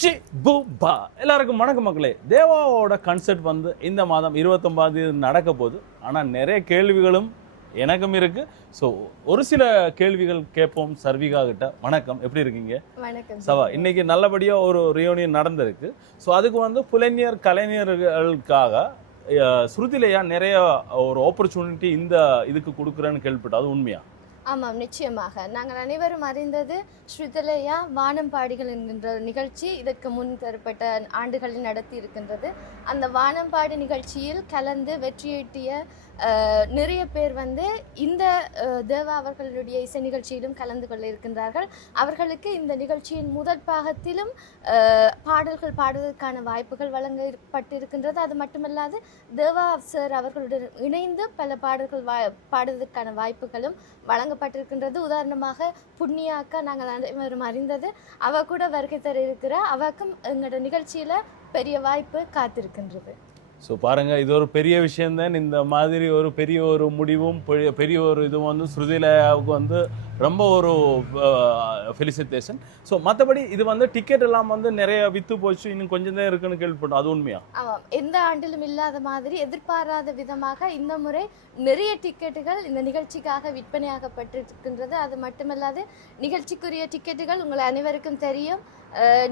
She பூ பா. எல்லாருக்கும் வணக்கம் மக்களே. தேவாவோட கன்சர்ட் வந்து இந்த மாதம் இருபத்தொம்பதாம் தேதி நடக்க போகுது. ஆனால் நிறைய கேள்விகளும் எனக்கும் இருக்கு. ஸோ ஒரு சில கேள்விகள் கேட்போம். சர்விகா கிட்ட. வணக்கம். எப்படி இருக்கீங்க? வணக்கம். சவா இன்னைக்கு நல்லபடியாக ஒரு ரியூனியன் நடந்திருக்கு. ஸோ அதுக்கு வந்து புலைஞர் கலைஞர்களுக்காக ஸ்ருதிலையா நிறைய ஒரு ஆப்பர்ச்சுனிட்டி இந்த இதுக்கு கொடுக்குறேன்னு கேள்விப்பட்டேன். அது உண்மையா? ஆமாம் நிச்சயமாக. நாங்கள் அனைவரும் அறிந்தது ஸ்ருதலையா வானம் பாடிகள் என்கின்ற நிகழ்ச்சி. இதற்கு முன் தரப்பட்ட ஆண்டுகளில் நடத்தி இருக்கின்றது. அந்த வானம்பாடி நிகழ்ச்சியில் கலந்து வெற்றியீட்டிய நிறைய பேர் வந்து இந்த தேவா அவர்களுடைய இசை நிகழ்ச்சியிலும் கலந்து கொள்ள இருக்கின்றார்கள். அவர்களுக்கு இந்த நிகழ்ச்சியின் முதல் பாகத்திலும் பாடல்கள் பாடுவதற்கான வாய்ப்புகள் வழங்கப்பட்டிருக்கின்றது அது மட்டுமல்லாது தேவா சார் அவர்களுடன் இணைந்து பல பாடல்கள் வா பாடுவதற்கான வாய்ப்புகளும் வழங்கப்பட்டிருக்கின்றது. உதாரணமாக புண்ணியாக்கா நாங்கள் அனைவரும் அறிந்தது. அவ கூட வருகை தர இருக்கிற அவக்கும் எங்களோட நிகழ்ச்சியில் பெரிய வாய்ப்பு காத்திருக்கின்றது. ஸோ பாருங்கள் இது ஒரு பெரிய விஷயந்தான் இந்த மாதிரி ஒரு பெரிய ஒரு முடிவும் பெரிய- பெரிய ஒரு இதுவும் வந்து ஸ்ருதிலயாவுக்கு வந்து ரொம்ப ஒரு ஃபெலிசிட்டேஷன் ஸோ மற்றபடி இது வந்து டிக்கெட் எல்லாம் வந்து நிறைய வித்து போச்சு. இன்னும் கொஞ்சம் தான் இருக்குன்னு கேள்விப்பட்டோம். அது உண்மையா? எந்த ஆண்டிலும் இல்லாத மாதிரி எதிர்பாராத விதமாக இந்த முறை நிறைய டிக்கெட்டுகள் இந்த நிகழ்ச்சிக்காக விற்பனையாகப்பட்டிருக்கின்றது. அது மட்டுமல்லாது நிகழ்ச்சிக்குரிய டிக்கெட்டுகள் உங்கள் அனைவருக்கும் தெரியும்.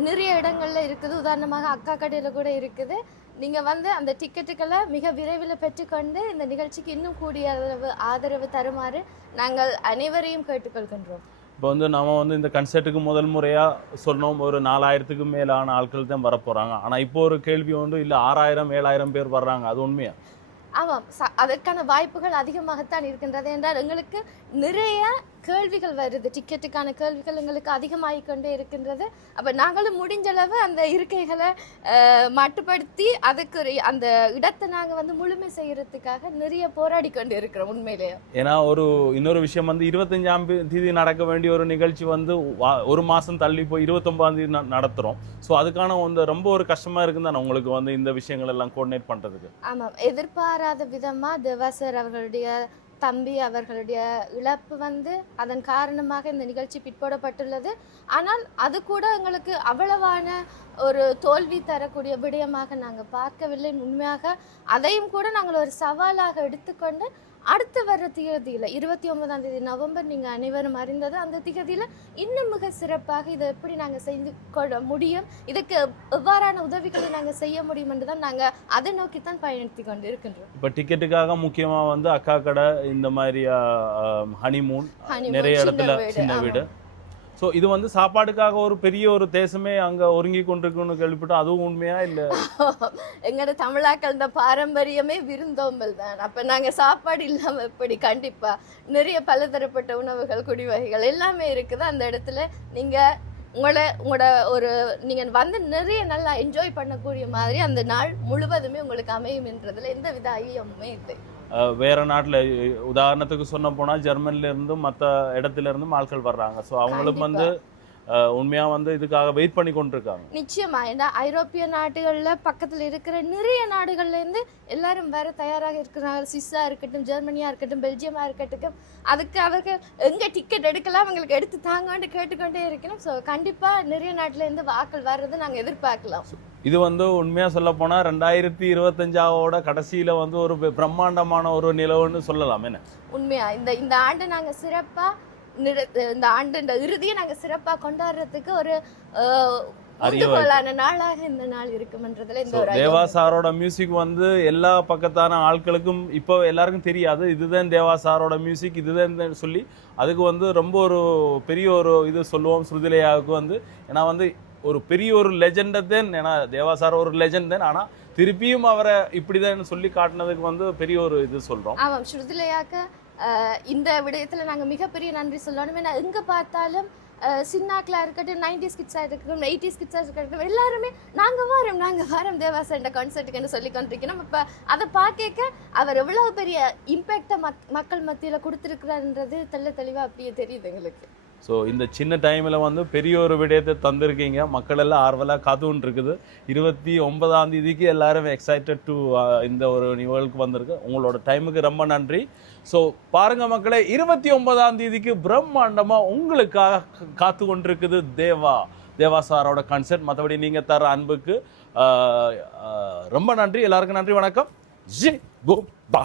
நிறைய இடங்கள்ல இருக்குது. உதாரணமாக அக்கா கடையில் கூட இருக்குது. நீங்க வந்து அந்த டிக்கெட்டுகளை மிக விரைவில் பெற்றுக்கொண்டு இந்த நிகழ்ச்சிக்கு இன்னும் கூடிய அளவு ஆதரவு தருமாறு நாங்கள் அனைவரையும் கேட்டுக்கொள்கின்றோம். இப்போ வந்து நம்ம வந்து இந்த கன்சர்ட்டுக்கு முதல் முறையாக சொன்னோம் ஒரு நாலாயிரத்துக்கு மேலான ஆட்கள் தான் வர போகிறாங்க ஆனால் இப்போ ஒரு கேள்வி உண்டு இல்லை ஆறாயிரம் ஏழாயிரம் பேர் வர்றாங்க அது உண்மையா? ஆமாம். அதற்கான வாய்ப்புகள் அதிகமாகத்தான் இருக்கின்றது என்றால் எங்களுக்கு நிறைய கேள்விகள் வருது. டிக்கெட்டுக்கான கேள்விகள் எங்களுக்கு அதிகமாகிக் கொண்டே இருக்கின்றது. அப்போ நாங்களும் முடிஞ்ச அளவு அந்த இருக்கைகளை மட்டுப்படுத்தி அதுக்கு அந்த இடத்தை நாங்கள் வந்து முழுமை செய்யறதுக்காக நிறைய போராடி கொண்டு இருக்கிறோம் உண்மையிலேயே. ஏன்னா ஒரு இன்னொரு விஷயம் வந்து இருபத்தஞ்சாம் தேதி நடக்க வேண்டிய ஒரு நிகழ்ச்சி வந்து ஒரு மாதம் தள்ளி போய் இருபத்தொம்பதாம் தேதி நடத்துகிறோம் ஸோ அதுக்கான வந்து ரொம்ப ஒரு கஷ்டமாக இருக்குன்னு தானே உங்களுக்கு வந்து இந்த விஷயங்கள் எல்லாம் கோஆர்டினேட் பண்ணுறதுக்கு ஆமாம். எதிர்பாராத விதமாக தேவாசர் அவர்களுடைய தம்பி அவர்களுடைய இழப்பு வந்து அதன் காரணமாக இந்த நிகழ்ச்சி பிற்போடப்பட்டுள்ளது. ஆனால் அது கூட எங்களுக்கு அவ்வளவான ஒரு தோல்வி தரக்கூடிய விடயமாக நாங்கள் பார்க்கவில்லை. உண்மையாக அதையும் கூட நாங்கள் ஒரு சவாலாக எடுத்துக்கொண்டு அடுத்து வர்ற திகதியில் இருபத்தி ஒன்பதாம் தேதி நவம்பர் நீங்கள் அனைவரும் அறிந்தது அந்த திகதியில் இன்னும் மிக சிறப்பாக இதை எப்படி நாங்கள் செய்து கொள்ள முடியும்? இதுக்கு எவ்வாறான உதவிகளை நாங்கள் செய்ய முடியும் என்று தான் நாங்கள் அதை நோக்கி தான் பயணித்து கொண்டு இருக்கின்றோம் இப்போ டிக்கெட்டுக்காக முக்கியமாக வந்து அக்கா கடை இந்த மாதிரி ஹனிமூன் நிறைய இடத்துல சின்ன. வீடு. ஸோ இது வந்து சாப்பாடுக்காக ஒரு பெரிய ஒரு தேசமே அங்கே ஒருங்கி கொண்டிருக்குன்னு கேள்விப்பட்டோம். அதுவும் உண்மையா இல்லை? எங்களோட தமிழாக்கள் இந்த பாரம்பரியமே விருந்தோம்பல் தான். அப்போ நாங்கள் சாப்பாடு இல்லாமல் எப்படி? கண்டிப்பாக நிறைய பலதரப்பட்ட உணவுகள் குடிவகைகள் எல்லாமே இருக்குது. அந்த இடத்துல நீங்கள் உங்களை உங்களோட ஒரு நீங்கள் வந்து நிறைய நல்லா என்ஜாய் பண்ணக்கூடிய மாதிரி அந்த நாள் முழுவதுமே உங்களுக்கு அமையும் எந்த வித ஐயமுமே இல்லை. வேற நாட்டில் உதாரணத்துக்கு சொன்ன போனால் ஜெர்மனில இருந்தும் மற்ற இடத்துல இருந்தும் ஆட்கள் வர்றாங்க. ஸோ அவங்களும் வந்து அஹ், உண்மையா வந்து இதுக்காக வெயிட் பண்ணி கொண்டிருக்காங்க. நிச்சயமா. ஏன்னா ஐரோப்பிய நாடுகளில் பக்கத்தில் இருக்கிற நிறைய நாடுகள்ல இருந்து எல்லாரும் வர தயாராக இருக்கிறாங்க. சுவிஸா இருக்கட்டும் ஜெர்மனியா இருக்கட்டும் பெல்ஜியமா இருக்கட்டும். அதுக்கு அவர்கள் எங்க டிக்கெட் எடுக்கலாம் அவங்களுக்கு எடுத்து தாங்கன்னு கேட்டுக்கொண்டே இருக்கணும். ஸோ கண்டிப்பா நிறைய நாட்டுல இருந்து வாக்கள் வர்றது நாங்க எதிர்பார்க்கலாம். இது வந்து உண்மையா சொல்ல போனா ரெண்டாயிரத்தி இருபத்தஞ்சாவோட கடைசியில வந்து ஒரு பிரம்மாண்டமான ஒரு நிலவுன்னு சொல்லலாம். என்ன? உண்மையா. இந்த இந்த ஆண்டு நாங்க சிறப்பா நிற- இந்த ஆண்டு இந்த இறுதியை நாங்க சிறப்பா கொண்டாடுறதுக்கு ஒரு அஹ், அரிய வாய்ப்பு. ஊந்துகோலான நாளாக இந்த நாள் இருக்கும்ன்றதுல இந்த So, ஒரு ஐயம் தேவா சாரோட மியூசிக் வந்து எல்லா பக்கத்தான ஆட்களுக்கும் இப்போ எல்லாருக்கும் தெரியாது. இதுதான் தேவா சாரோட மியூசிக் இதுதான் சொல்லி அதுக்கு வந்து ரொம்ப ஒரு பெரிய ஒரு இது சொல்லுவோம் ஸ்ருதிலையாவுக்கு வந்து. ஏன்னா வந்து ஒரு பெரிய ஒரு லெஜெண்டை தான் ஏன்னா தேவா சார் ஒரு லெஜெண்ட் தான். ஆனால் திருப்பியும் அவரை இப்படிதான் சொல்லி காட்டினதுக்கு வந்து பெரிய ஒரு இது சொல்றோம். ஆமாம் ஸ்ருதிலையாக்க இந்த விடயத்தில் நாங்கள் மிகப்பெரிய நன்றி சொல்லணும். ஏன்னா எங்கே பார்த்தாலும் சின்னாக்களாக இருக்கட்டும் நைன்டிஸ் கிட்ஸாக இருக்கட்டும் எயிட்டிஸ் கிட்ஸாக இருக்கட்டும் எல்லாருமே நாங்கள் வரோம் நாங்கள் வரோம் தேவாசண்ட கான்சர்ட்டுக்குன்னு சொல்லி கொண்டிருக்கணும் இப்போ அதை பார்க்க அவர் எவ்வளோ பெரிய இம்பேக்டை மக்கள் மத்தியில் கொடுத்துருக்குறாருன்றது தெள்ள தெளிவாக அப்படியே தெரியுது எங்களுக்கு. ஸோ இந்த சின்ன டைமில் வந்து பெரிய ஒரு விடயத்தை தந்திருக்கீங்க. மக்கள் எல்லாம் ஆர்வலாக காத்துன்னு இருக்குது இருபத்தி ஒன்பதாம் தேதிக்கு எல்லாரும் எக்ஸைட்டட் டு இந்த ஒரு நிகழ்வுக்கு வந்திருக்கு. உங்களோட டைமுக்கு ரொம்ப நன்றி. ஸோ பாருங்கள் மக்களே இருபத்தி ஒன்பதாம் தேதிக்கு பிரம்மாண்டமாக உங்களுக்காக காத்து கொண்டிருக்குது தேவா. தேவா சாரோட கன்சர்ட் மற்றபடி நீங்கள் தர அன்புக்கு ரொம்ப நன்றி. எல்லாருக்கும் நன்றி. வணக்கம். ஜி. கோ பா